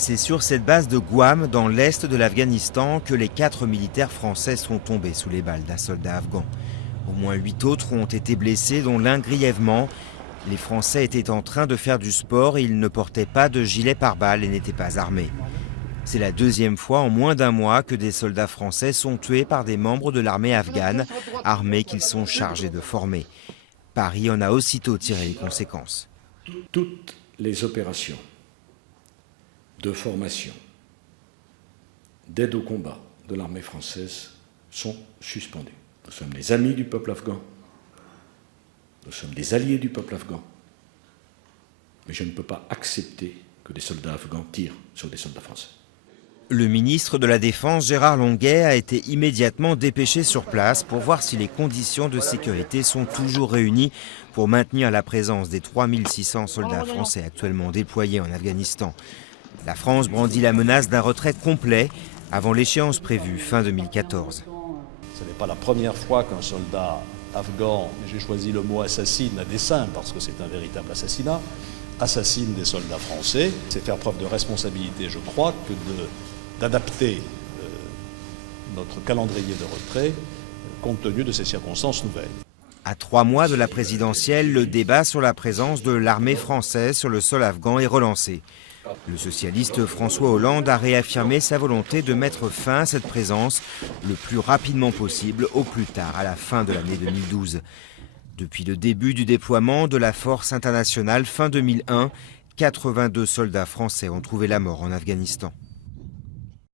C'est sur cette base de Guam, dans l'est de l'Afghanistan, que les 4 militaires français sont tombés sous les balles d'un soldat afghan. Au moins 8 autres ont été blessés, dont l'un grièvement. Les Français étaient en train de faire du sport et ils ne portaient pas de gilet pare-balles et n'étaient pas armés. C'est la deuxième fois en moins d'un mois que des soldats français sont tués par des membres de l'armée afghane, armée qu'ils sont chargés de former. Paris en a aussitôt tiré les conséquences. Toutes les opérations de formation, d'aide au combat de l'armée française sont suspendues. Nous sommes des amis du peuple afghan, nous sommes des alliés du peuple afghan, mais je ne peux pas accepter que des soldats afghans tirent sur des soldats français. Le ministre de la Défense, Gérard Longuet, a été immédiatement dépêché sur place pour voir si les conditions de sécurité sont toujours réunies pour maintenir la présence des 3600 soldats français actuellement déployés en Afghanistan. La France brandit la menace d'un retrait complet avant l'échéance prévue fin 2014. Ce n'est pas la première fois qu'un soldat afghan, et j'ai choisi le mot assassine à dessein parce que c'est un véritable assassinat, assassine des soldats français. C'est faire preuve de responsabilité, je crois, que d'adapter notre calendrier de retrait compte tenu de ces circonstances nouvelles. À 3 mois de la présidentielle, le débat sur la présence de l'armée française sur le sol afghan est relancé. Le socialiste François Hollande a réaffirmé sa volonté de mettre fin à cette présence le plus rapidement possible, au plus tard à la fin de l'année 2012. Depuis le début du déploiement de la force internationale fin 2001, 82 soldats français ont trouvé la mort en Afghanistan.